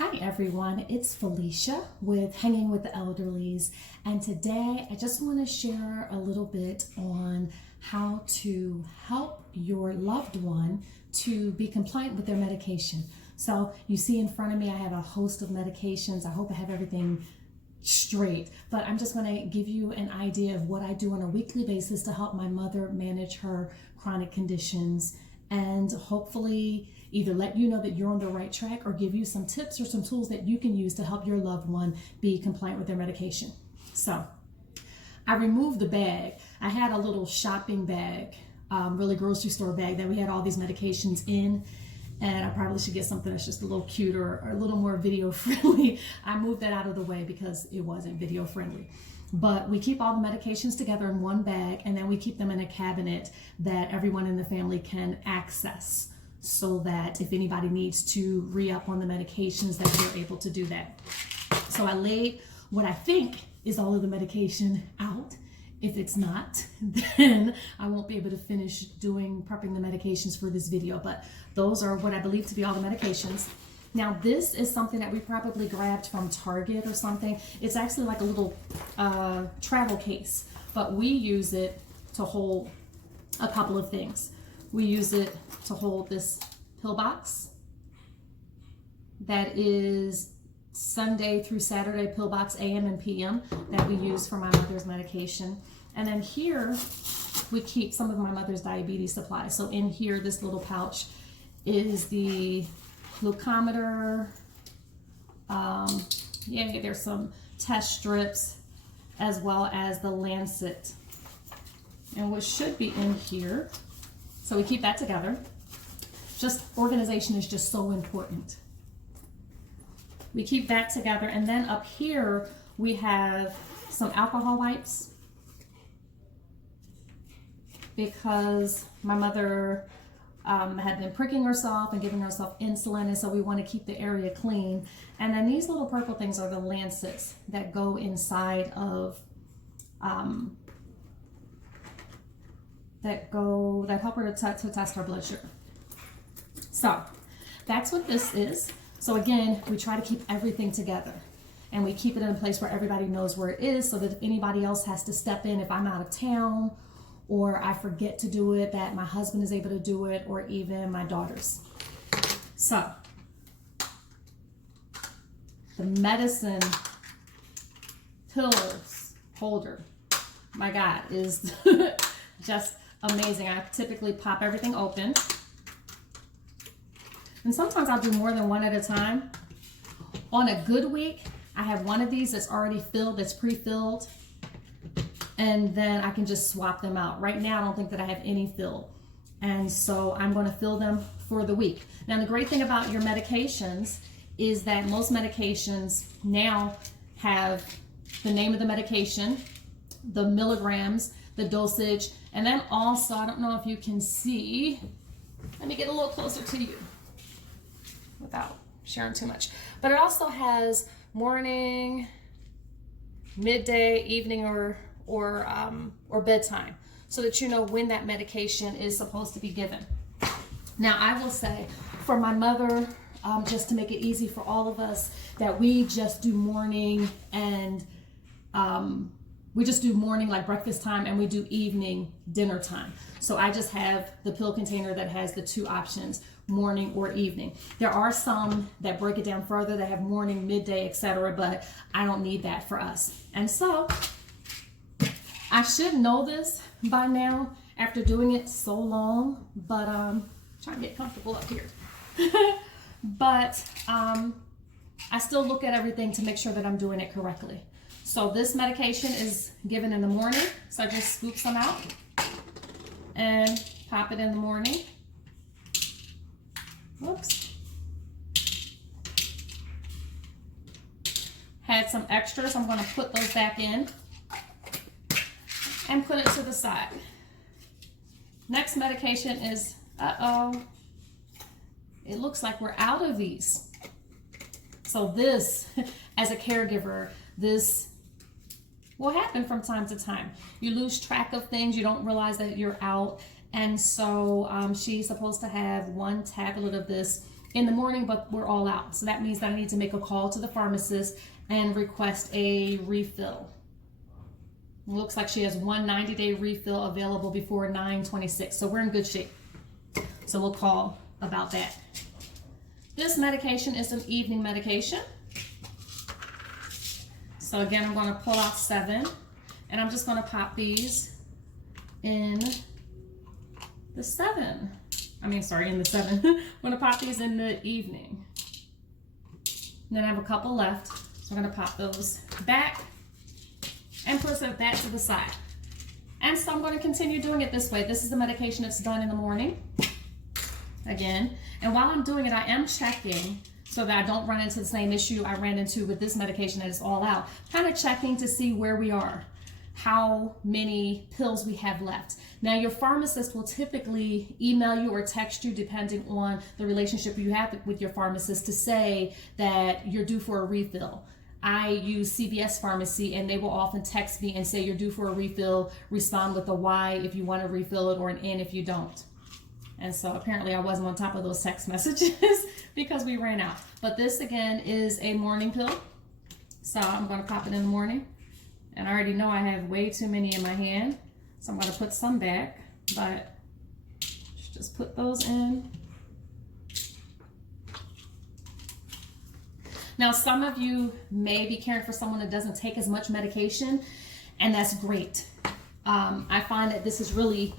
Hi everyone, it's Felicia with Hanging with the Elderlies, and today I just want to share a little bit on how to help your loved one to be compliant with their medication. So you see in front of me I have a host of medications. I hope I have everything straight, but I'm just going to give you an idea of what I do on a weekly basis to help my mother manage her chronic conditions and hopefully either let you know that you're on the right track or give you some tips or some tools that you can use to help your loved one be compliant with their medication. So I removed the bag. I had a little shopping bag, really grocery store bag that we had all these medications in, and I probably should get something that's just a little cuter or a little more video friendly. I moved that out of the way because it wasn't video friendly. But we keep all the medications together in one bag, and then we keep them in a cabinet that everyone in the family can access, so that if anybody needs to re-up on the medications, that they're able to do that. So I laid what I think is all of the medication out. If it's not, then I won't be able to finish prepping the medications for this video, but those are what I believe to be all the medications. Now this is something that we probably grabbed from Target or something. It's actually like a little travel case, but we use it to hold a couple of things. We use it to hold this pill box that is Sunday through Saturday pill box, AM and PM, that we use for my mother's medication. And then here we keep some of my mother's diabetes supplies. So in here, this little pouch is the glucometer. There's some test strips, as well as the Lancet, and what should be in here. So we keep that together. Just organization is just so important. We keep that together, and then up here we have some alcohol wipes because my mother had been pricking herself and giving herself insulin, and so we want to keep the area clean. And then these little purple things are the Lancets that go inside of that help her to test her blood sugar. So that's what this is. So again, we try to keep everything together, and we keep it in a place where everybody knows where it is, so that if anybody else has to step in, if I'm out of town or I forget to do it, that my husband is able to do it, or even my daughters. So the medicine pills holder, my God, is just amazing. I typically pop everything open, and sometimes I'll do more than one at a time. On a good week, I have one of these that's already filled, that's pre-filled, and then I can just swap them out. Right now, I don't think that I have any filled, and so I'm going to fill them for the week. Now, the great thing about your medications is that most medications now have the name of the medication, the milligrams, the dosage, and then also, I don't know if you can see, let me get a little closer to you without sharing too much, but it also has morning, midday, evening, or bedtime, so that you know when that medication is supposed to be given. Now, I will say for my mother, just to make it easy for all of us, that we just do morning, and we just do morning like breakfast time, and we do evening dinner time. So I just have the pill container that has the two options, morning or evening. There are some that break it down further that have morning, midday, etc., but I don't need that for us. And so I should know this by now after doing it so long, but trying to get comfortable up here. But I still look at everything to make sure that I'm doing it correctly. So this medication is given in the morning, so I just scoop some out and pop it in the morning. Whoops. Had some extras, I'm going to put those back in and put it to the side. Next medication is, it looks like we're out of these. So this, as a caregiver, this will happen from time to time. You lose track of things, you don't realize that you're out, and so she's supposed to have one tablet of this in the morning, but we're all out. So that means that I need to make a call to the pharmacist and request a refill. It looks like she has one 90-day refill available before 9/26. So we're in good shape. So we'll call about that. This medication is an evening medication. So again, I'm going to pull out 7, and I'm just going to pop these in the 7. In the 7. I'm going to pop these in the evening. And then I have a couple left. So I'm going to pop those back and push that to the side. And so I'm going to continue doing it this way. This is the medication that's done in the morning. Again. And while I'm doing it, I am checking so that I don't run into the same issue I ran into with this medication that is all out. Kind of checking to see where we are, how many pills we have left. Now, your pharmacist will typically email you or text you, depending on the relationship you have with your pharmacist, to say that you're due for a refill. I use CVS Pharmacy, and they will often text me and say you're due for a refill. Respond with a Y if you want to refill it, or an N if you don't. And so apparently I wasn't on top of those text messages because we ran out. But this again is a morning pill. So I'm going to pop it in the morning. And I already know I have way too many in my hand. So I'm going to put some back, but just put those in. Now, some of you may be caring for someone that doesn't take as much medication, and that's great. I find that this is really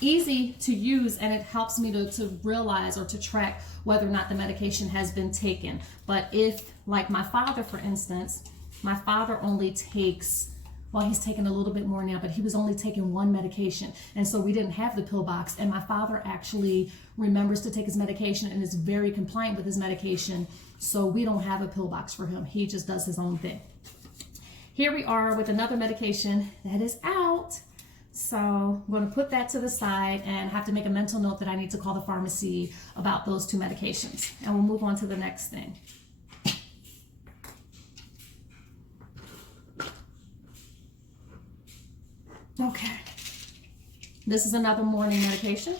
easy to use, and it helps me to realize or to track whether or not the medication has been taken. But if, like my father, for instance, my father only takes, well, he's taken a little bit more now, but he was only taking one medication. And so we didn't have the pill box. And my father actually remembers to take his medication and is very compliant with his medication. So we don't have a pill box for him. He just does his own thing. Here we are with another medication that is out. So I'm going to put that to the side and have to make a mental note that I need to call the pharmacy about those 2 medications. And we'll move on to the next thing. Okay. This is another morning medication.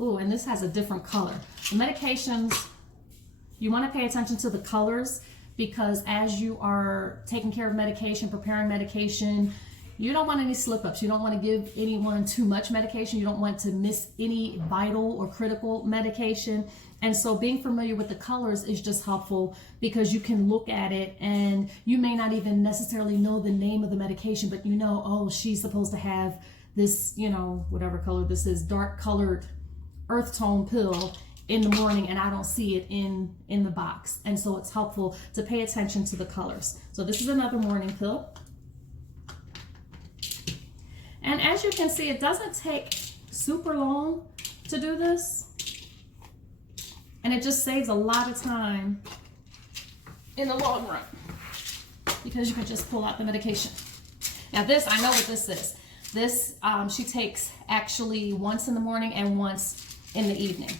Ooh, and this has a different color. The medications, you want to pay attention to the colors, because as you are taking care of medication, preparing medication, you don't want any slip-ups. You don't want to give anyone too much medication. You don't want to miss any vital or critical medication. And so being familiar with the colors is just helpful, because you can look at it and you may not even necessarily know the name of the medication, but you know, oh, she's supposed to have this, whatever color this is, dark colored earth tone pill in the morning, and I don't see it in the box. And so it's helpful to pay attention to the colors. So this is another morning pill. And as you can see, it doesn't take super long to do this. And it just saves a lot of time in the long run, because you can just pull out the medication. Now this, I know what this is. This, she takes actually once in the morning and once in the evening.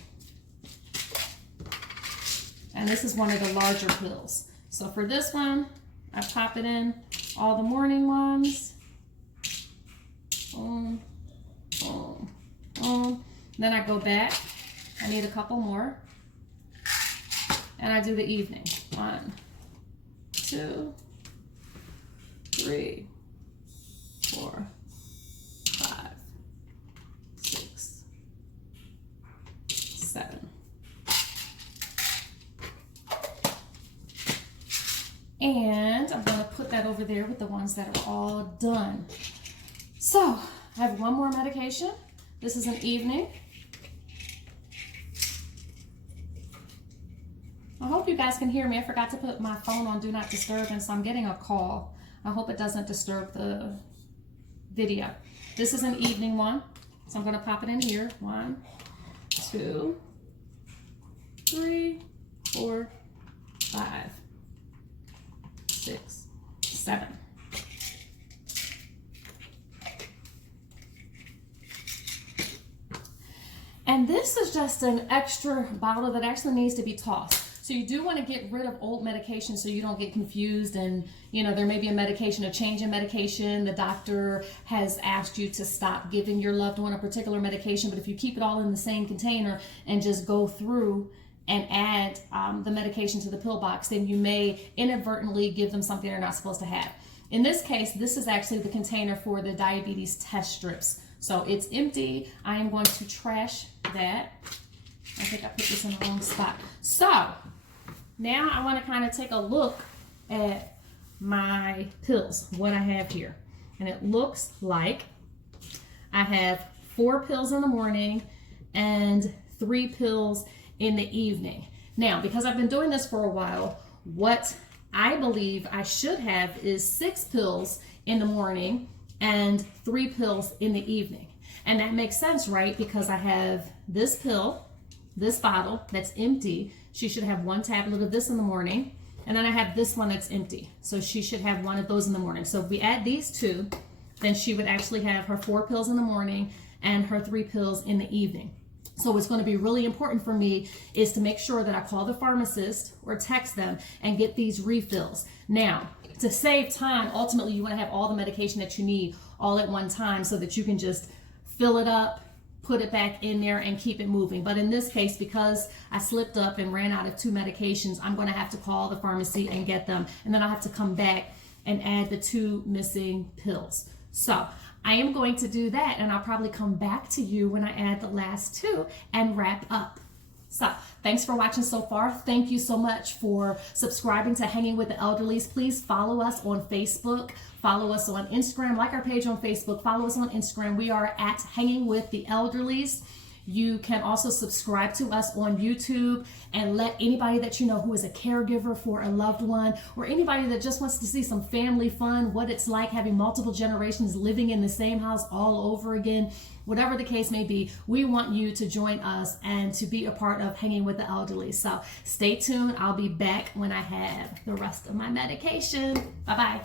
And this is one of the larger pills. So for this one, I pop it in all the morning ones. Boom, boom, boom. Then I go back. I need a couple more. And I do the evening. 1, 2, 3, 4, 5, 6, 7. And I'm going to put that over there with the ones that are all done. So I have one more medication. This is an evening. I hope you guys can hear me. I forgot to put my phone on Do Not Disturb, and so I'm getting a call. I hope it doesn't disturb the video. This is an evening one, so I'm going to pop it in here. 1, 2, 3, 4, 5, 6, 7. And this is just an extra bottle that actually needs to be tossed. So you do want to get rid of old medication so you don't get confused, and there may be a medication, a change in medication. The doctor has asked you to stop giving your loved one a particular medication, but if you keep it all in the same container and just go through and add the medication to the pill box, then you may inadvertently give them something they're not supposed to have. In this case, this is actually the container for the diabetes test strips. So it's empty. I am going to trash that. I think I put this in the wrong spot. So now I want to kind of take a look at my pills, what I have here. And it looks like I have 4 pills in the morning and 3 pills in the evening. Now, because I've been doing this for a while, what I believe I should have is 6 pills in the morning and 3 pills in the evening. And that makes sense, right? Because I have this pill, this bottle that's empty. She should have 1 tablet of this in the morning. And then I have this one that's empty. So she should have 1 of those in the morning. So if we add these 2, then she would actually have her 4 pills in the morning and her 3 pills in the evening. So what's going to be really important for me is to make sure that I call the pharmacist or text them and get these refills. Now, to save time, ultimately you want to have all the medication that you need all at one time so that you can just fill it up, put it back in there, and keep it moving. But in this case, because I slipped up and ran out of 2 medications, I'm going to have to call the pharmacy and get them, and then I'll have to come back and add the 2 missing pills. So I am going to do that, and I'll probably come back to you when I add the last 2 and wrap up. So thanks for watching so far. Thank you so much for subscribing to Hanging with the Elderlies. Please follow us on Facebook. Follow us on Instagram. Like our page on Facebook. Follow us on Instagram. We are at Hanging with the Elderlies. You can also subscribe to us on YouTube and let anybody that you know who is a caregiver for a loved one, or anybody that just wants to see some family fun, what it's like having multiple generations living in the same house all over again, whatever the case may be, we want you to join us and to be a part of Hanging with the Elderly. So stay tuned. I'll be back when I have the rest of my medication. Bye-bye.